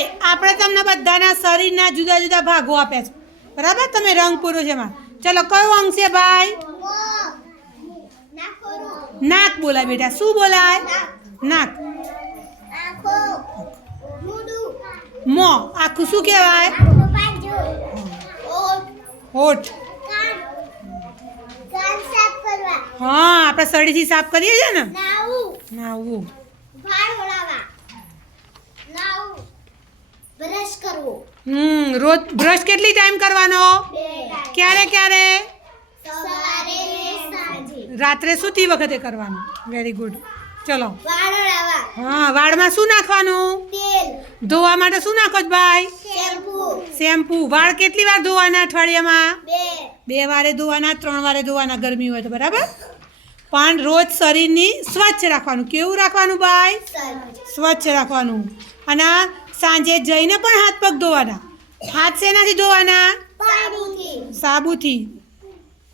ભાઈ આપણે તમને બધાના શરીરના જુદા જુદા ભાગો આપ્યા છે બરાબર તમે રંગ પૂરો છે એમાં ચલો કયો અંગ છે ભાઈ નાક બોલાય બેટા શું બોલાય નાક મોં આખું શું કહેવાય હોઠ હા આપણે સળીથી સાફ કરીએ છીએ ને નાવું રોજ બ્રશ કેટલી ટાઈમ કરવાનો ક્યારે ક્યારે રાત્રે સૂતી વખતે કરવાનું વેરી ગુડ ચલો હા વાળમાં શું નાખવાનું ધોવા માટે શું નાખો છો ભાઈ શેમ્પૂ વાળ કેટલી વાર ધોવાના અઠવાડિયામાં 2 વારે ધોવાના 3 વારે ધોવાના ગરમી હોય તો બરાબર પણ રોજ શરીરની સ્વચ્છ રાખવાનું કેવું રાખવાનું ભાઈ સ્વચ્છ રાખવાનું અને સાંજે જઈને પણ હાથ પગ ધોવાના હાથ શેનાથી ધોવાના સાબુથી